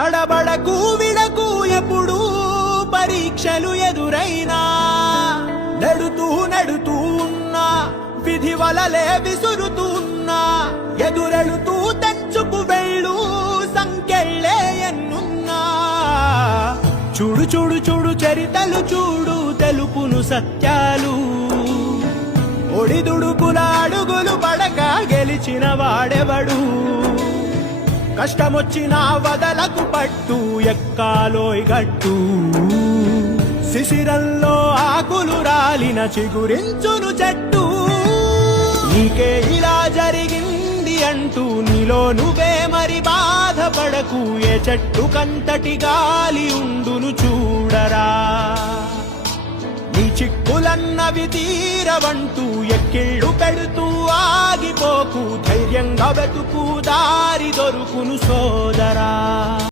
తడబడకు విడకు ఎప్పుడు పరీక్షలు ఎదురైనా నెడుతూ ఉన్నా విధి వలలే విసురుతూ ఉన్నా ఎదురెడుతూ తెంచుకు వెళ్ళు సంకెళ్ళే ఎన్నున్నా చూడు చూడు చూడు చరితలు చూడు తెలుపును సత్యాలు ఒడిదుడుకుల అడుగులు పడక గెలిచిన వాడెవడు కష్టమొచ్చినా వదలకు పట్టు ఎక్కాలోయ్ గట్టు శిశిరంలో ఆకులు రాలిన చిగురించును చెట్టు నీకే ఇలా జరిగింది అంటూ నీలో నువ్వే మరి బాధపడకు ఏ చెట్టు కంతటి గాలి ఉండును చూడరా నీ చిక్కులన్నవి తీరవంటూ ఎక్కిళ్ళు పెడుతూ ఆగిపోకు ధైర్యంగా వెతుకు దారి దొరుకును సోదరా.